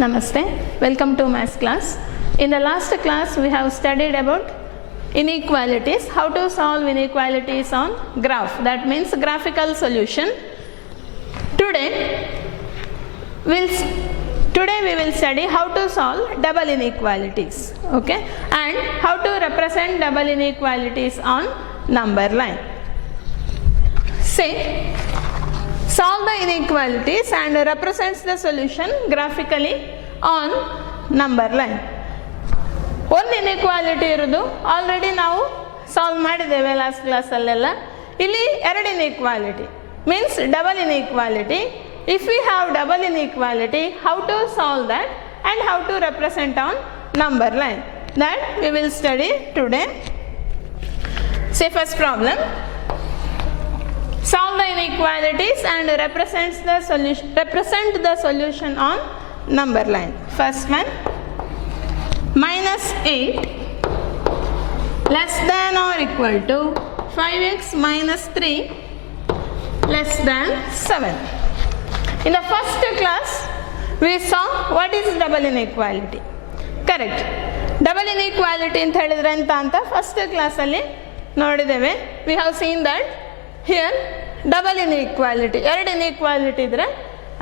Namaste, welcome to maths class. In the last class we have studied about inequalities, how to solve inequalities on graph, that means graphical solution. Today we will study how to solve double inequalities, okay, and how to represent double inequalities on number line. Say, solve the inequalities and represents the solution graphically on number line. ಒಂದು inequality ಇರೋದು already ನಾವು solve ಮಾಡಿದ್ದೇವೆ last ಕ್ಲಾಸಲ್ಲೆಲ್ಲ. ಇಲ್ಲಿ ಎರಡು inequality means double inequality. If we have double inequality, how to solve that and how to represent on number line, that we will study today. Say first problem, solve the inequalities and represent the solution on number line. First one, minus 8 less than or equal to 5x minus 3 less than 7. In the first class we saw what is double inequality. Correct, double inequality ಅಂತ ಹೇಳಿದ್ರೆ ಎಂತ ಅಂತ first ಕ್ಲಾಸಲ್ಲಿ ನೋಡಿದ್ದೇವೆ. We have seen that here double inequality, ಎರಡು inequality ಇದ್ದರೆ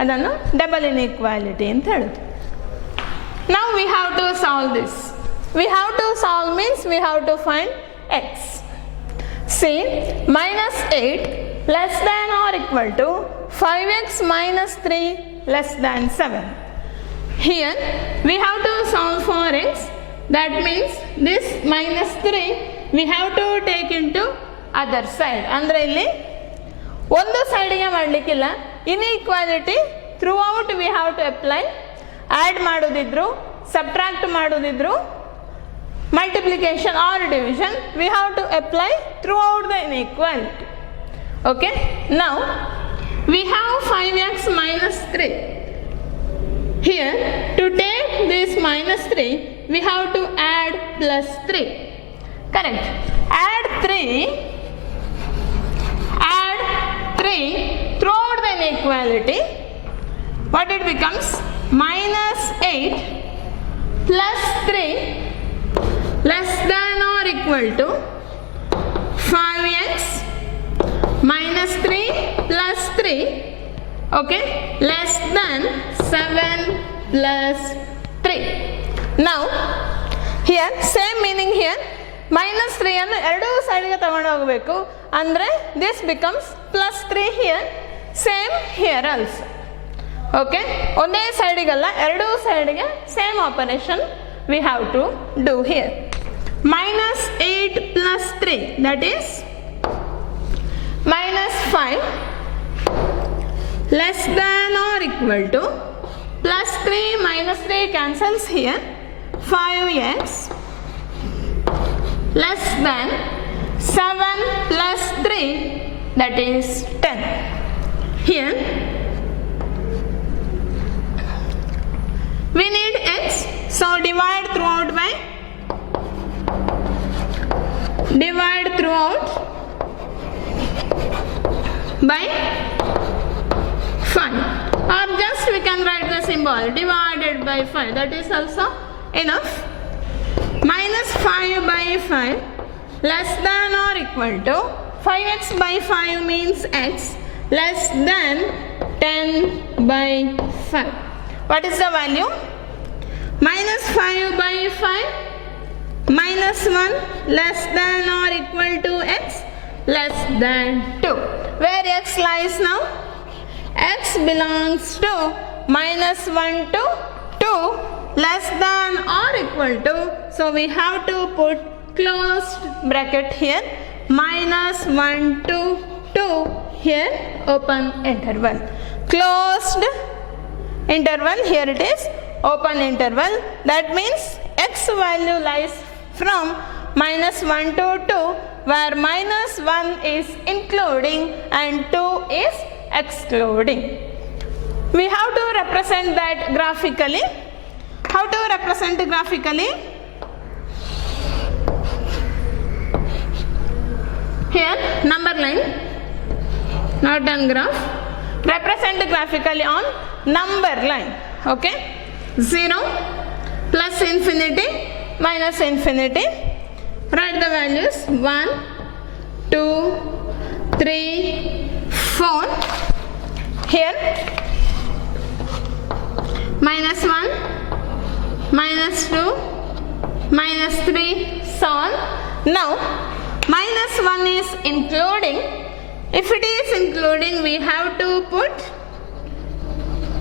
ಅದನ್ನು double inequality ಅಂತ ಹೇಳೋದು. Now we have to solve this. We have to solve means we have to find x. See, minus 8 less than or equal to 5x minus 3 less than 7. Here we have to solve for x. That means this minus 3 we have to take into other side. ಅಂದರೆ ಇಲ್ಲಿ ಒಂದು ಸೈಡಿಗೆ ಮಾಡಲಿಕ್ಕಿಲ್ಲ, inequality throughout we have to apply. Add ಮಾಡೋದಿದ್ರು, subtract ಮಾಡೋದಿದ್ರು, multiplication or division, we have to apply throughout the inequality. Okay, now we have 5x minus 3. Here to take this minus 3 we have to add plus 3. Correct, add 3 throughout the inequality. What it becomes? Minus 8 plus 3 less than or equal to 5x minus 3 plus 3, okay, less than 7 plus 3. Now here same meaning here, minus 3 ಅನ್ನು ಎರಡೂ ಸೈಡ್ಗೆ ತಗೊಂಡು ಹೋಗಬೇಕು. ಅಂದರೆ this becomes plus 3 here, same here also. Okay, ಒಂದೇ ಸೈಡಿಗಲ್ಲ, ಎರಡೂ ಸೈಡ್ಗೆ same operation we have to do here. minus 8 plus 3 that is minus 5 less than or equal to plus 3 minus 3 cancels here, 5x less than 7 plus 3 that is 10. Here we need x, so divide throughout by 5, or just we can write the symbol divided by 5, that is also enough. Minus 5 by 5 less than or equal to 5x by 5 means x less than 10 by 5. What is the value? Minus 5 by 5 minus 1 less than or equal to x less than 2. Where x lies now? X belongs to minus 1 to 2 less than or equal to, so we have to put closed bracket here, minus 1 to 2 here, open interval, closed interval, here it is open interval. That means x value lies from minus 1 to 2, where minus 1 is including and 2 is excluding. We have to represent that graphically. How to represent graphically? Here number line, not on graph, represent graphically on number line. Okay, 0 plus infinity minus infinity. Write the values 1, 2, 3, 4. Here minus 1, minus 2, minus 3, so on. Now minus 1 is including. If it is including, we have to put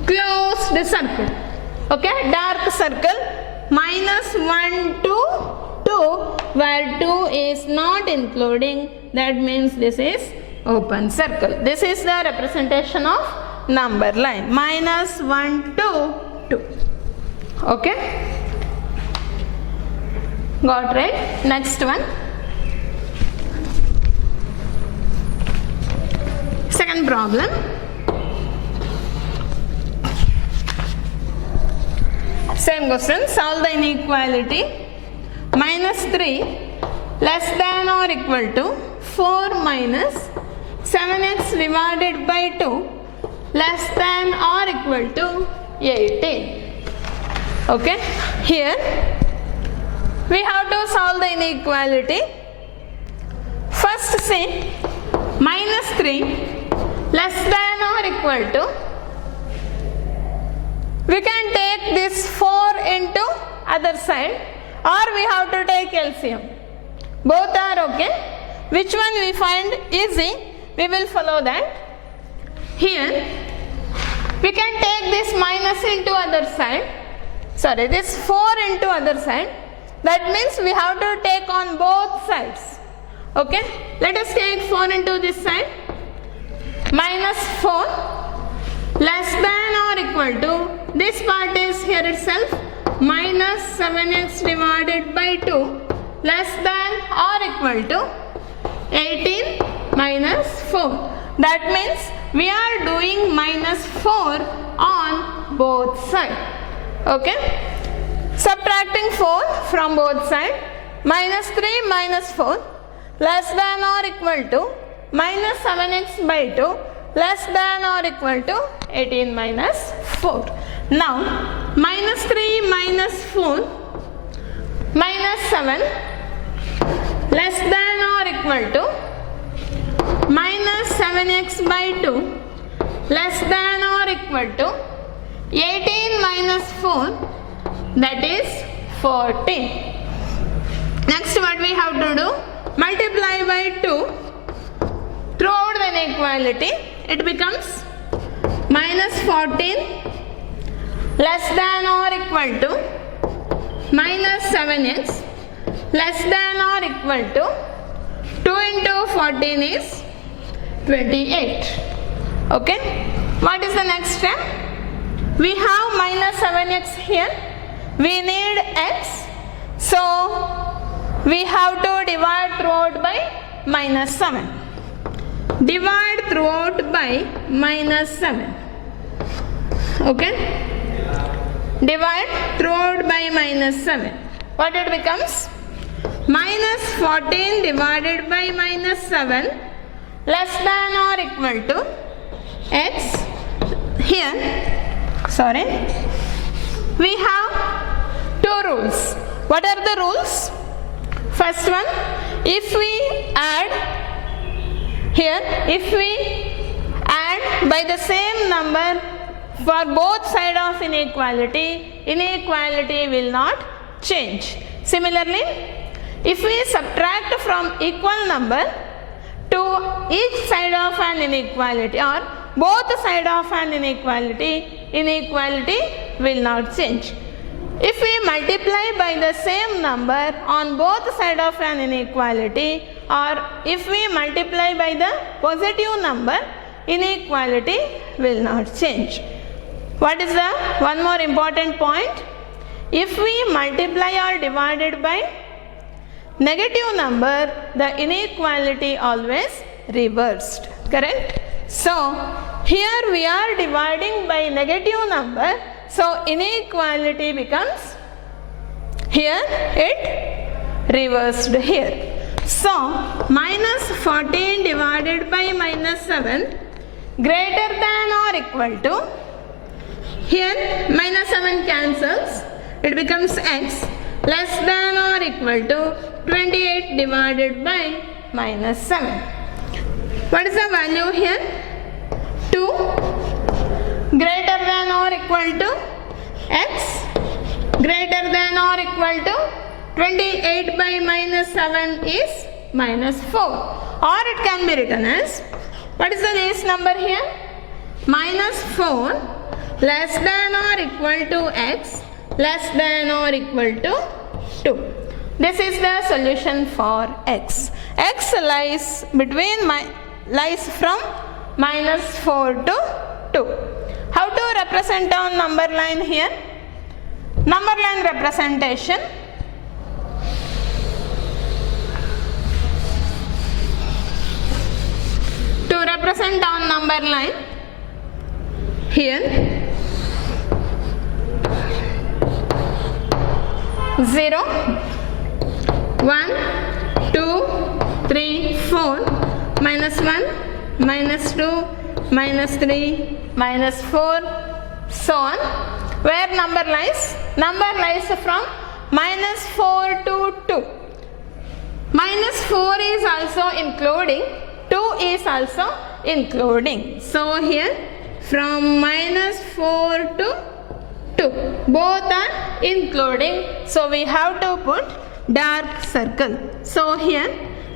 closed circle. Okay, dark circle. Minus 1 to 2, where 2 is not including, that means this is open circle. This is the representation of number line. Minus 1 to 2. Okay, got right? Next one. Second problem. Same question. Solve the inequality. Minus 3 less than or equal to 4 minus 7x divided by 2 less than or equal to 18. Okay, here we have to solve the inequality. First see, minus 3 less than or equal to, we can take this 4 into other side, or we have to take LCM. Both are okay. Which one we find easy, we will follow that. Here we can take this minus into other side, sorry, this 4 into other side. That means we have to take on both sides. Okay, let us take 4 into this side. Minus 4 less than or equal to, this part is here itself, minus 7x divided by 2 less than or equal to 18 minus 4. That means we are doing minus 4 on both sides. Okay, subtracting 4 from both sides. Minus 3 minus 4 less than or equal to minus 7x by 2 less than or equal to 18 minus 4. Now minus 3 minus 4 minus 7 less than or equal to minus 7x by 2 less than or equal to 18 minus 4, that is 14. Next what we have to do, multiply by 2 throughout the inequality. It becomes minus 14 less than or equal to minus 7x less than or equal to 2 into 14 is 28. Okay, what is the next step? We have minus 7x here, we need x, so we have to divide throughout by minus 7. Divide throughout by minus 7. Okay, divide throughout by minus 7. What it becomes? Minus 14 divided by minus 7 less than or equal to x. Here, sorry, we have two rules. What are the rules? First one, if we add here, if we add by the same number for both sides of inequality, inequality will not change. Similarly, if we subtract from equal number to each side of an inequality or both sides of an inequality, inequality will not change. If we multiply by the same number on both sides of an inequality, or if we multiply by the positive number, inequality will not change. What is the one more important point? If we multiply or divided by negative number, the inequality always reversed. Correct? So here we are dividing by negative number, so inequality becomes, here it reversed here. So minus 14 divided by minus 7 greater than or equal to Here minus 7 cancels. It becomes x less than or equal to 28 divided by minus 7. What is the value here? 2 greater than or equal to x greater than or equal to 28 by minus 7 is minus 4. Or it can be written as, what is the base number here? Minus 4 less than or equal to x less than or equal to 2. This is the solution for x. X lies lies from minus 4 to 2. How to represent on number line here? Number line representation. To represent on number line here, 0, 1, 2, 3, 4, minus 1, minus 2, minus 3, minus 4, so on. Where number lies? Number lies from minus 4 to 2. Minus 4 is also including, 2 is also including. So here from minus 4 to 2, both are including. So we have to put dark circle. So here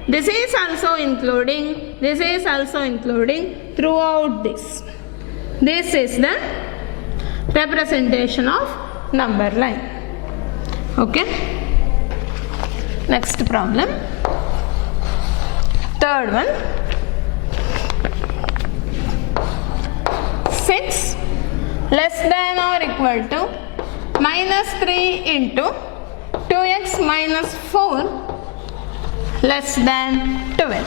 this is also including, this is also including throughout this. This is the representation of number line. Okay. Next problem. Third one. 6 less than or equal to minus 3 into 2x minus 4 less than 12.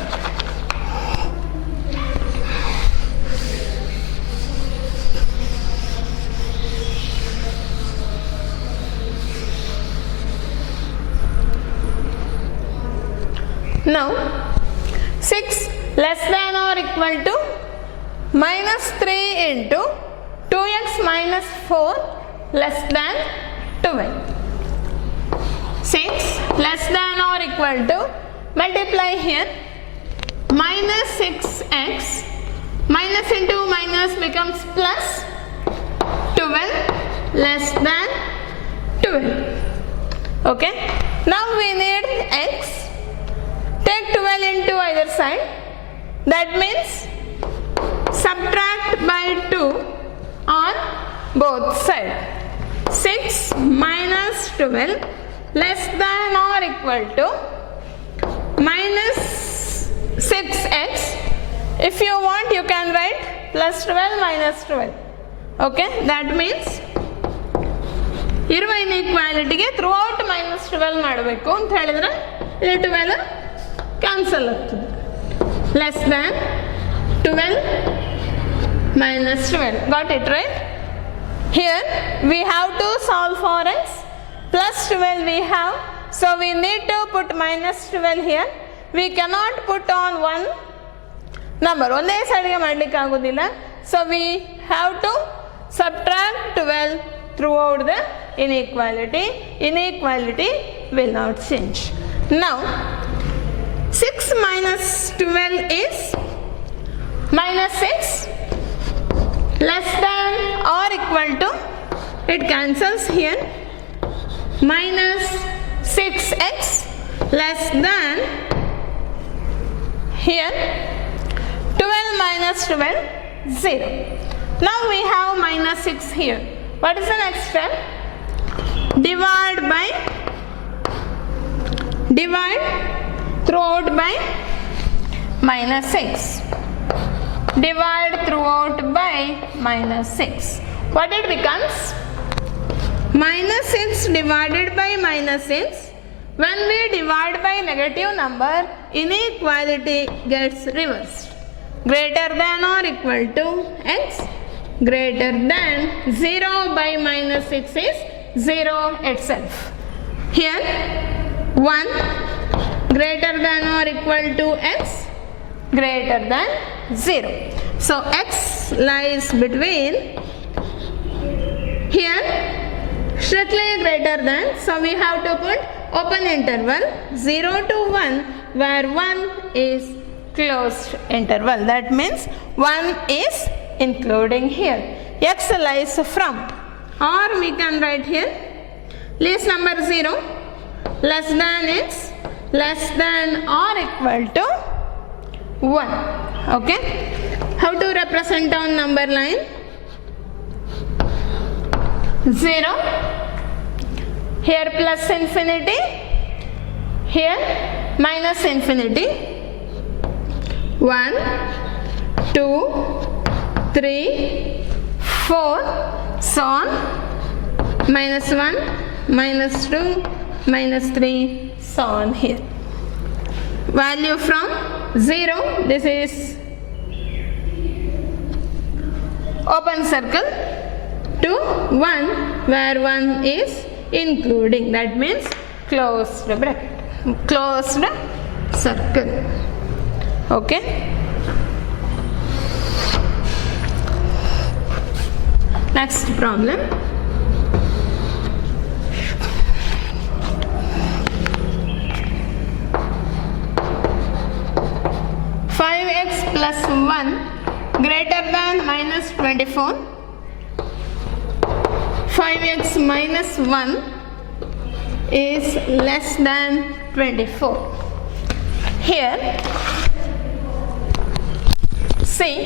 Now 6 less than or equal to minus 3 into 2x minus 4 less than 12. 6 less than or equal to, multiply here, minus 6x, minus into minus becomes plus 12 less than 12. Okay. Now we need x. Take 12 into either side. That means subtract by 2 on both sides. 6 minus 12 less than or equal to minus 6x. If you want, you can write plus 12 minus 12. Okay, that means ಇರುವ ಇನ್ಇಕ್ವಾಲಿಟಿಗೆ through out minus 12 ಮಾಡಬೇಕು ಅಂತ ಹೇಳಿದ್ರೆ ಇಲ್ಲಿ 12 cancel ಆಗ್ತದೆ. Less than 12 minus 12. Got it right? Here we have to solve for x. Plus 12 we have. So we need to put minus 12 here. We cannot put on one number. ಒಂದೇ ಸೈಡ್ಗೆ ಮಾಡಲಿಕ್ಕೆ ಆಗೋದಿಲ್ಲ. So we have to subtract 12 throughout the inequality. Inequality will not change. Now 6 minus 12 is minus 6 less than or equal to, it cancels here, minus 6x less than, here 12 minus 12, 0. Now we have minus 6 here. What is the next step? Divide throughout by minus 6. Divide throughout by minus 6. What it becomes? Minus 6 divided by minus 6. When we divide by negative number, inequality gets reversed. Greater than or equal to x greater than 0 by minus 6 is 0 itself. Here 1 greater than or equal to x greater than 0. So x lies between here strictly greater than, so we have to put open interval 0 to 1 where 1 is closed interval. That means 1 is including here. X lies from, or we can write here least number 0 less than x less than or equal to 1. Okay, how to represent on number line? 0 here plus infinity, here minus infinity, 1 2 3 4 so on, minus 1 minus 2 minus 3 so on. Here value from 0, this is open circle, to 1 where 1 is including, that means closed bracket, closed circle. Okay, next problem. Plus 1 greater than minus 24, 5x minus 1 is less than 24. Here see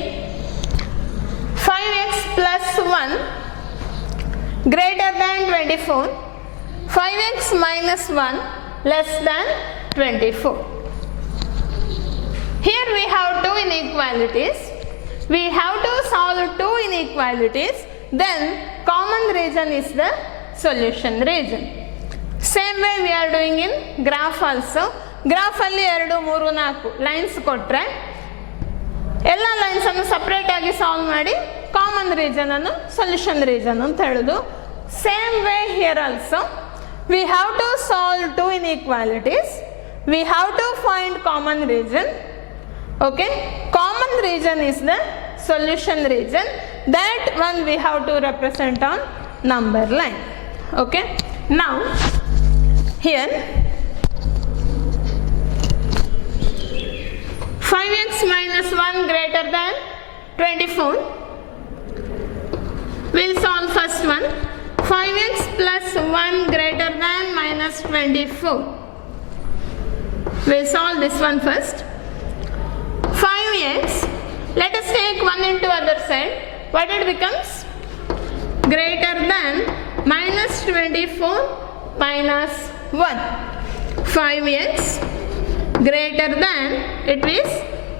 5x plus 1 greater than 24, 5x minus 1 less than 24. Here we have two inequalities. We have to solve two inequalities. Then common region is the solution region. Same way we are doing in graph also. Graph alli 2 3 4 lines kotre ella lines annu separate agi solve ಮಾಡಿ common region annu solution region anta heludu. Same way here also we have to solve two inequalities. We have to find common region. Okay, common region is the solution region. That one we have to represent on number line. Okay, now here 5x minus 1 greater than 24. We'll solve first one. 5x plus 1 greater than minus 24. We'll solve this one first. 5x, let us take 1 into other side. What it becomes? Greater than minus 24 minus 1. 5x greater than, it is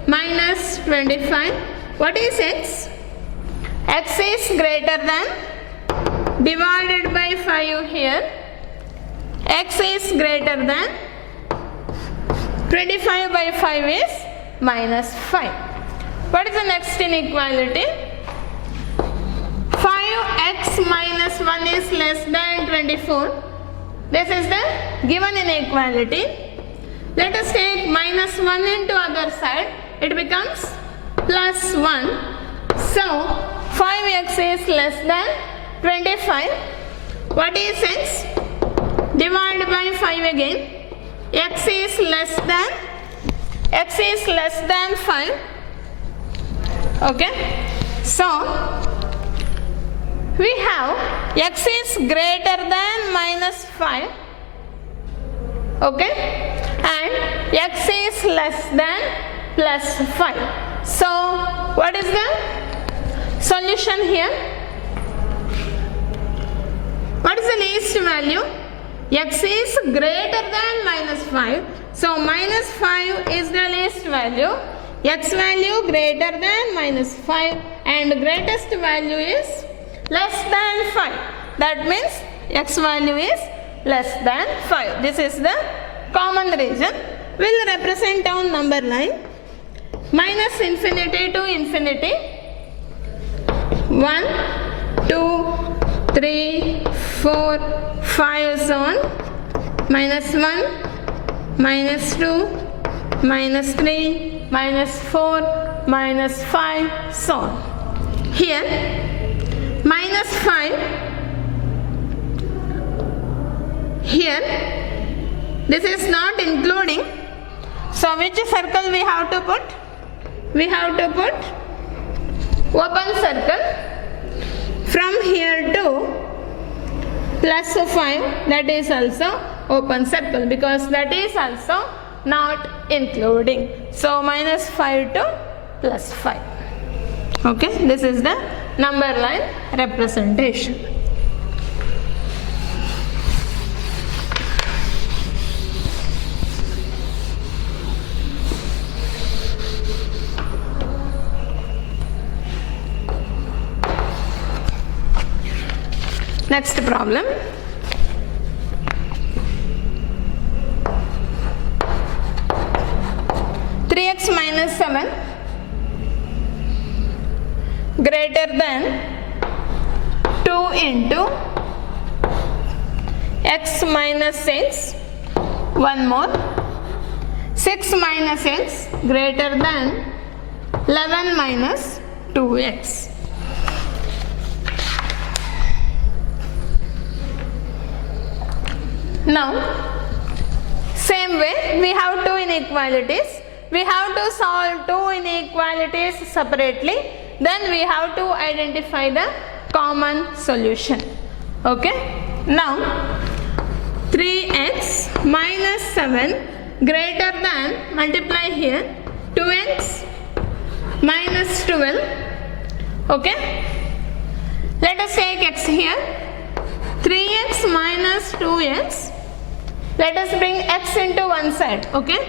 minus 25. What is x? X is greater than, divided by 5 here. X is greater than 25 by 5 is minus 5. What is the next inequality? 5x minus 1 is less than 24. This is the given inequality. Let us take minus 1 into other side. It becomes plus 1. So 5x is less than 25. What is x? Divide by 5 again. X is less than 5. Okay, so we have x is greater than minus 5. Okay, and x is less than plus 5. So what is the solution here? What is the least value? X is greater than minus 5. So minus 5 is the least value. X value greater than minus 5 and greatest value is less than 5. That means x value is less than 5. This is the common region. We'll represent on number line. Minus infinity to infinity. 1, 2, 3, 4, 5 so on. Minus 1, minus 2, minus 3, minus 4, minus 5 so on. Here minus 5 here this is not including, so which circle we have to put? We have to put open circle from here to plus 5, that is also open circle because that is also not including. So minus 5 to plus 5. Okay, this is the number line representation. Next problem. (3x minus 7) greater than 2 into x minus 6. One more. 6 minus x greater than 11 minus 2x. Now, same way we have two inequalities. We have to solve two inequalities separately. Then we have to identify the common solution. Okay. Now, 3x minus 7 greater than, multiply here, 2x minus 12. Okay. Let us take x here. 3x minus 2x. Let us bring x into one side. Okay.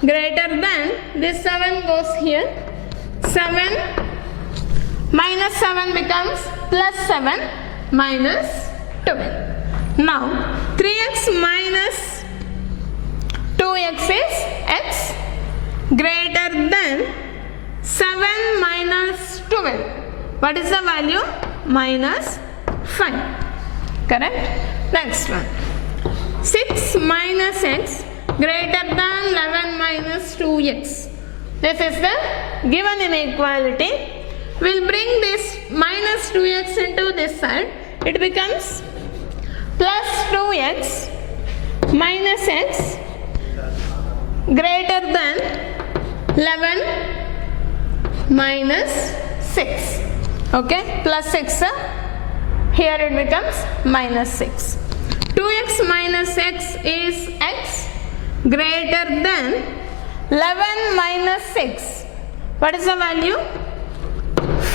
Greater than, this 7 goes here. 7 minus 7 becomes plus 7 minus 12. Now 3x minus 2x is x greater than 7 minus 12. What is the value? Minus 5. Correct? Next one. 6 minus x greater than 11 minus 2x. This is the given inequality. We'll bring this minus 2x into this side. It becomes plus 2x minus x greater than 11 minus 6. Okay, plus 6. Here it becomes minus 6. 2x minus x is x greater than 11 minus 6. What is the value?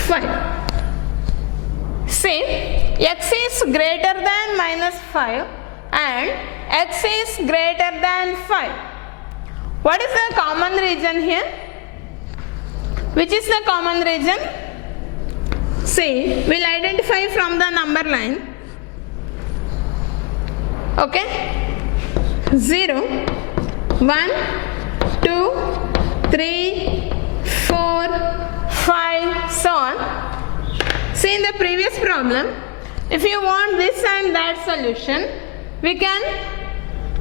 5. See, x is greater than minus 5 and x is greater than 5. What is the common region here? Which is the common region? See, we'll identify from the number line. Okay? 0, 1, 2, 3, 4, 5, so on. See, in the previous problem, if you want this and that solution, we can,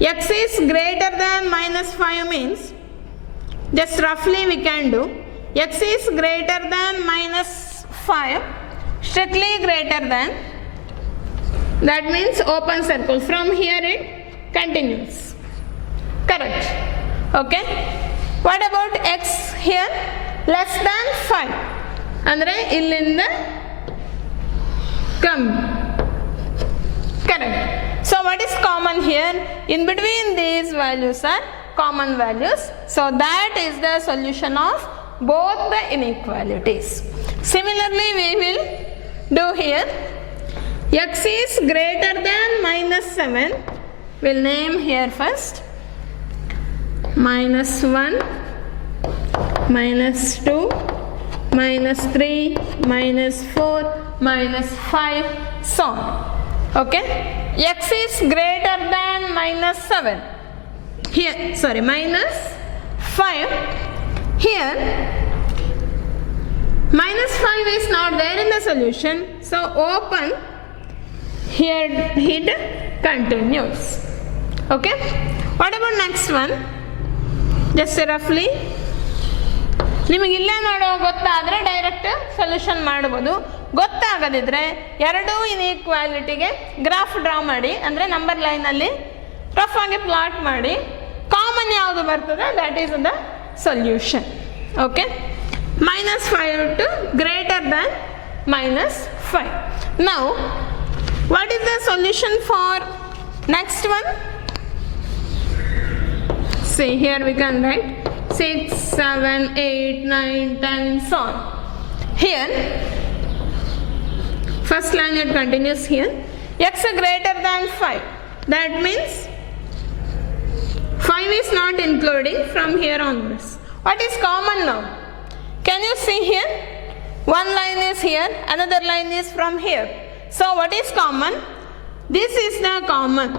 x is greater than minus 5 means, just roughly we can do, x is greater than minus 5, strictly greater than, that means open circle. From here it continues. Correct. Okay. What about x here? Less than 5. Andre illinda come. Correct. So what is common here? In between these values are common values. So that is the solution of both the inequalities. Similarly, we will do here. X is greater than minus 7. We'll name here first. Minus 1, minus 2, minus 3, minus 4, minus 5, so on. Okay? X is greater than minus 7. Here, sorry, minus 5. Here, minus 5 is not there in the solution. So, open. Here it continues. Okay? What about next one? Just roughly. ನಿಮಗೆ ಇಲ್ಲೇ ನೋಡೋ ಗೊತ್ತಾದರೆ direct solution ಮಾಡ್ಬೋದು. ಗೊತ್ತಾಗದಿದ್ರೆ ಎರಡೂ ಇನ್ಇಕ್ವಾಲಿಟಿಗೆ graph draw ಮಾಡಿ, ಅಂದರೆ number ಲೈನಲ್ಲಿ rough ಆಗಿ ಪ್ಲಾಟ್ ಮಾಡಿ ಕಾಮನ್ ಯಾವುದು ಬರ್ತದೆ that is the solution. Okay, -5 to greater than -5. Now what is the solution for next one? See here we can write 6, 7, 8, 9, 10, so on. Here first line it continues here, x greater than 5, that means 5 is not including from here onwards. What is common now? Can you see here? One line is here, another line is from here. So what is common? This is the common.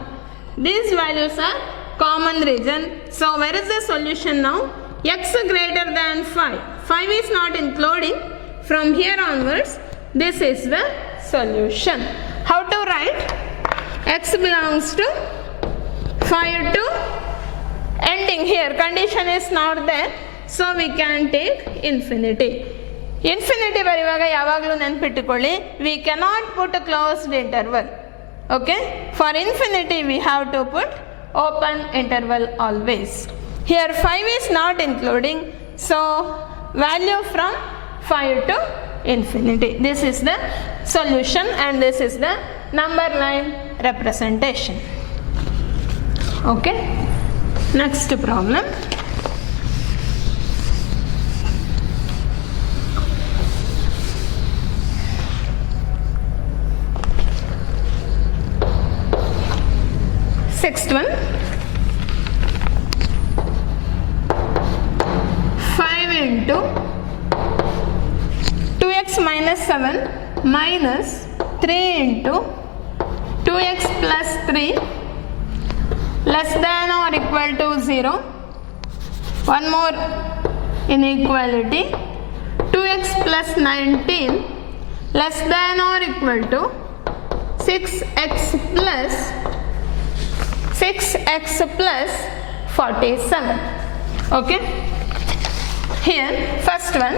These values are common region. So where is the solution now? X greater than 5. 5 is not including. From here onwards, this is the solution. How to write? X belongs to 5 to ending here. Condition is not there. So we can take infinity. Infinity ಬರೆಯುವಾಗ ಯಾವಾಗಲೂ ನೆನಪಿಟ್ಟುಕೊಳ್ಳಿ, we cannot put a closed interval. Okay? For infinity we have to put open interval always. Here 5 is not including, so value from 5 to infinity. This is the solution and this is the number line representation. Okay? Next problem. Sixth one, 5 into 2x minus 7 minus 3 into 2x plus 3 less than or equal to 0. One more inequality, 2x plus 19 less than or equal to 6x plus 47. Okay, here first one,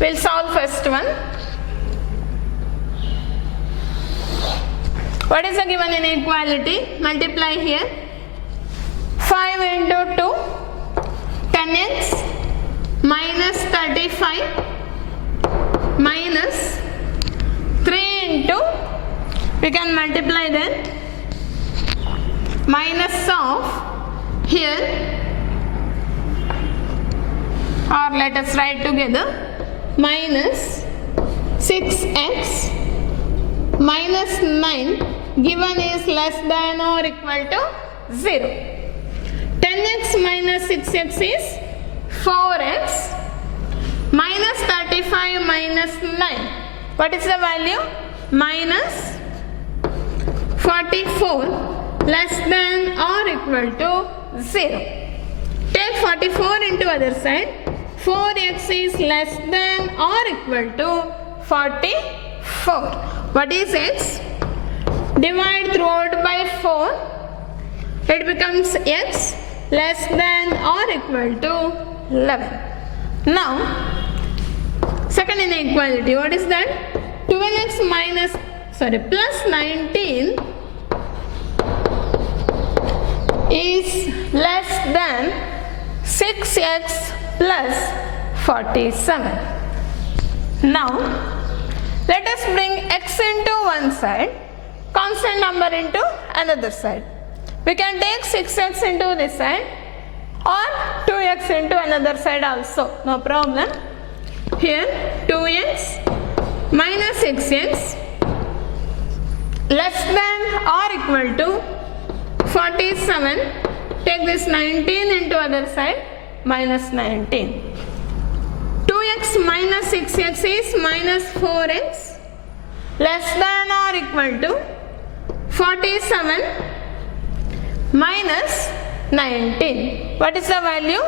we'll solve first one. What is the given inequality? Multiply here, 5 into 2, 10x minus 35 minus 3 into, we can multiply then, minus of here, or let us write together, minus 6x minus 9 given is less than or equal to 0. 10x minus 6x is 4x minus 35 minus 9. What is the value? Minus 44 less than or equal to 0. Take 44 into other side. 4x is less than or equal to 44. What is x? Divide throughout by 4. It becomes x less than or equal to 11. Now, second inequality. What is that? 12x plus 19 is less than 6x plus 47. Now let us bring x into one side, constant number into another side. We can take 6x into this side or 2x into another side also, no problem. Here 2x minus 6x less than or equal to 47. Take this 19 into other side, minus 19. 2x minus 6x is minus 4x less than or equal to 47 minus 19. What is the value?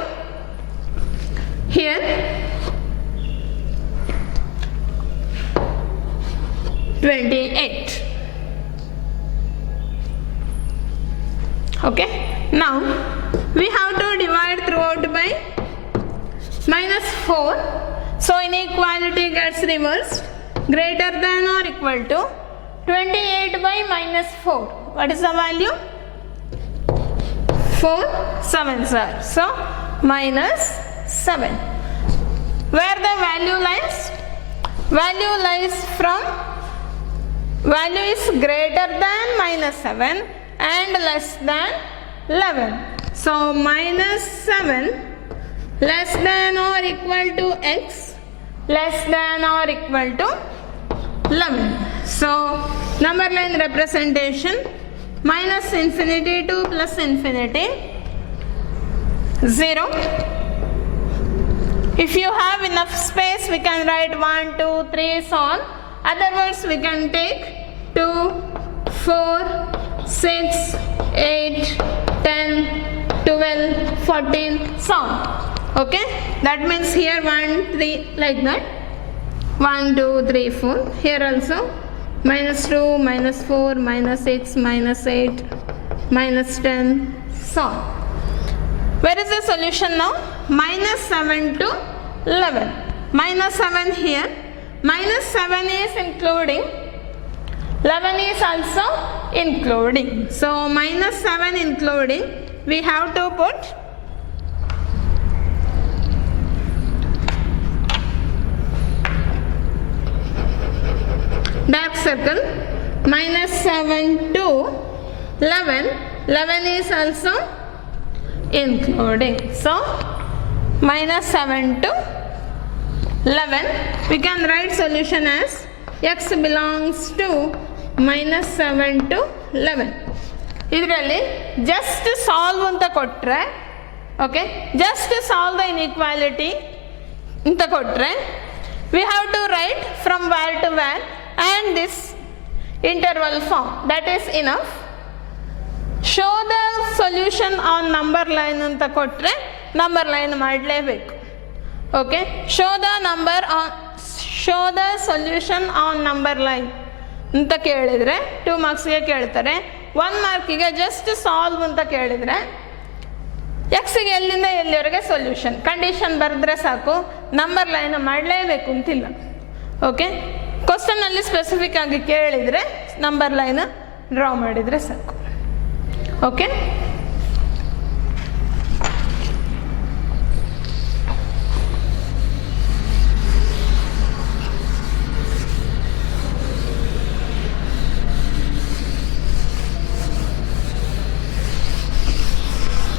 Here 28. Okay, now we have to divide throughout by minus 4. So inequality gets reversed. Greater than or equal to 28 by minus 4. What is the value? 4 7s are. So minus 7. Where the value lies? Value lies from, value is greater than minus 7 and less than 11. So minus 7 less than or equal to x less than or equal to 11. So number line representation, minus infinity to plus infinity, 0. If you have enough space, we can write 1, 2, 3, so on. Otherwise, we can take 2, 4, 6, 8, 10, 12, 14, so on. Okay, that means here 1, 3, like that. 1, 2, 3, 4. Here also minus 2, minus 4, minus 6, minus 8, minus 10, so on. Where is the solution now? Minus 7 to 11. Minus 7 here. Minus 7 is including. 11 is also including. So minus 7 including. We have to put dark circle. Minus 7 to 11. 11 is also including. So minus 7 to 11. We can write solution as x belongs to minus 7 to 11. ಇದರಲ್ಲಿ just solve ಅಂತ ಕೊಟ್ಟರೆ, okay, just solve the inequality ಅಂತ ಕೊಟ್ಟರೆ, we have to write from where to where and this interval form. That is enough. Show the solution on number line ಅಂತ ಕೊಟ್ಟರೆ number line ಮಾಡಲೇಬೇಕು. Okay, show the solution on number line ಅಂತ ಕೇಳಿದರೆ 2 ಮಾರ್ಕ್ಸ್ಗೆ ಕೇಳ್ತಾರೆ. 1 ಮಾರ್ಕಿಗೆ just solve ಅಂತ ಕೇಳಿದರೆ ಎಕ್ಸ್ಗೆ ಎಲ್ಲಿಂದ ಎಲ್ಲಿವರೆಗೆ ಸೊಲ್ಯೂಷನ್ ಕಂಡೀಷನ್ ಬರೆದ್ರೆ ಸಾಕು, ನಂಬರ್ ಲೈನ್ ಮಾಡಲೇಬೇಕು ಅಂತಿಲ್ಲ. ಓಕೆ, ಕ್ವಶನಲ್ಲಿ ಸ್ಪೆಸಿಫಿಕ್ ಆಗಿ ಕೇಳಿದರೆ ನಂಬರ್ ಲೈನ್ ಡ್ರಾ ಮಾಡಿದರೆ ಸಾಕು. Okay,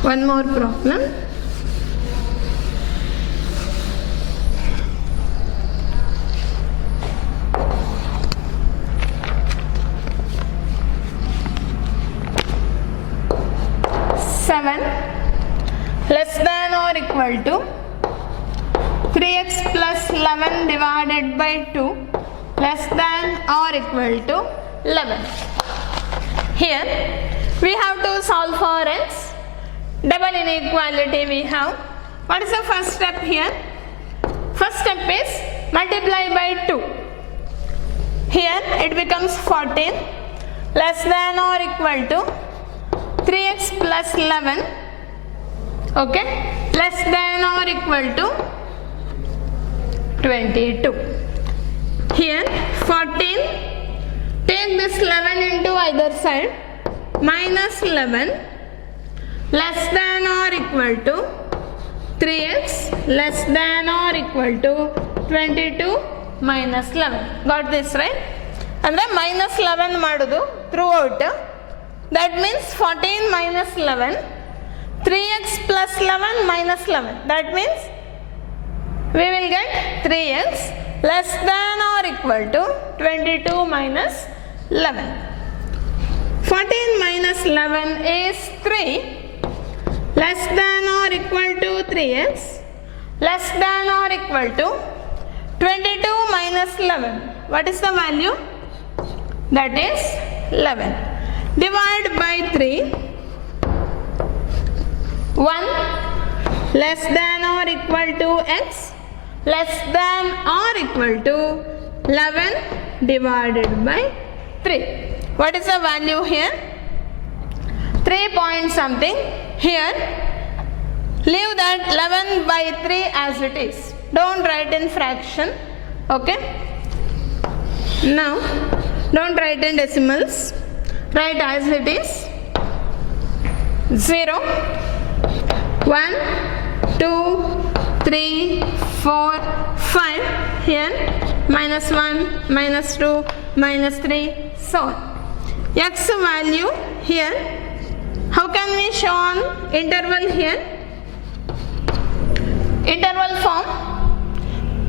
one more problem. Less than or equal to 3x plus 11 divided by 2 less than or equal to 11. Here we have to solve for x. Double inequality we have. What is the first step here? First step is multiply by 2. Here it becomes 14 less than or equal to 3x plus 11. Okay, less than or equal to 22. Here 14, take this 11 into either side, minus 11 less than or equal to 3x less than or equal to 22 minus 11. Got this right? And then minus 11 madudu throughout. That means 14 minus 11, 3x plus 11 minus 11. That means we will get 3x less than or equal to 22 minus 11. 14 minus 11 is 3 less than or equal to 3x less than or equal to 22 minus 11. What is the value? That is 11. Divide by 3. 1 less than or equal to x less than or equal to 11 divided by 3. What is the value here? 3 point something. Here leave that 11 by 3 as it is. Don't write in fraction. Okay, now don't write in decimals, write as it is. 0, 1, 2, 3, 4, 5. Here minus 1, minus 2, minus 3, so on. X value here. How can we show on interval here? Interval form.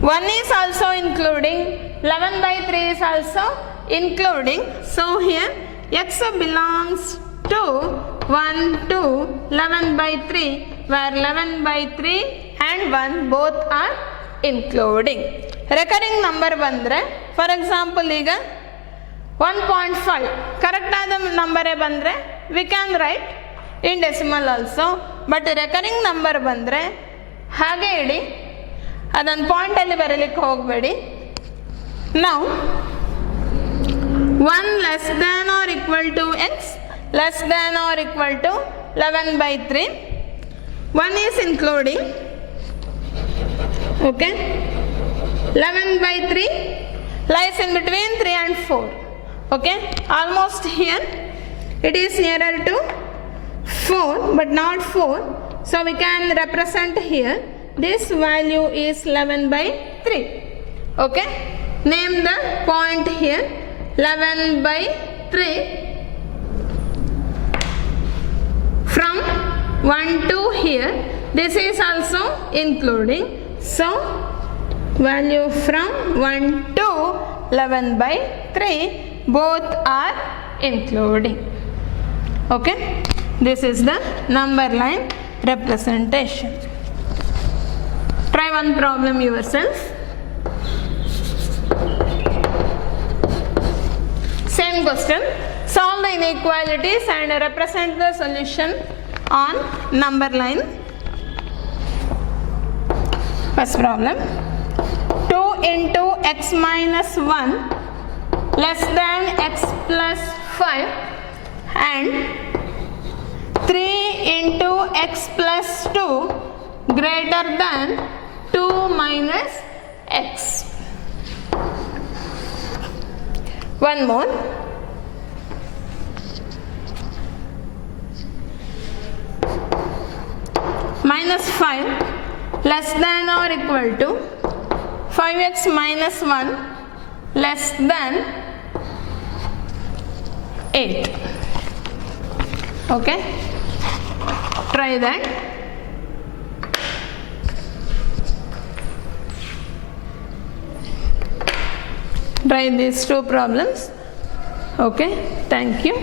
1 is also including, 11 by 3 is also including. So here x belongs to 1 to 11 by 3, where 11 by 3 and 1 both are including. Recurring number bandre, for example ಈಗ 1.5 correct ಆದ ನಂಬರೇ ಬಂದರೆ we can write in decimal also, but recurring number ಬಂದರೆ ಹಾಗೆ ಇಡಿ, ಅದನ್ನು ಪಾಯಿಂಟಲ್ಲಿ ಬರೀಲಿಕ್ಕೆ ಹೋಗಬೇಡಿ. Now 1 less than or equal to x less than or equal to 11 by 3. 1 is including, okay. 11 by 3 lies in between 3 and 4, okay. Almost here it is nearer to 4 but not 4, so we can represent here this value is 11 by 3, okay. Name the point here 11 by 3. From 1 to here, this is also including, so value from 1 to 11 by 3 both are including, okay. This is the number line representation. Try one problem yourself. Same question. Solve the inequalities and represent the solution on number line. First problem. 2 into x minus 1 less than x plus 5 and 3 into x plus 2 greater than 2 minus x. One more. Minus 5 less than or equal to 5x minus 1 less than 8. Okay, try that. Try these two problems. Okay, thank you.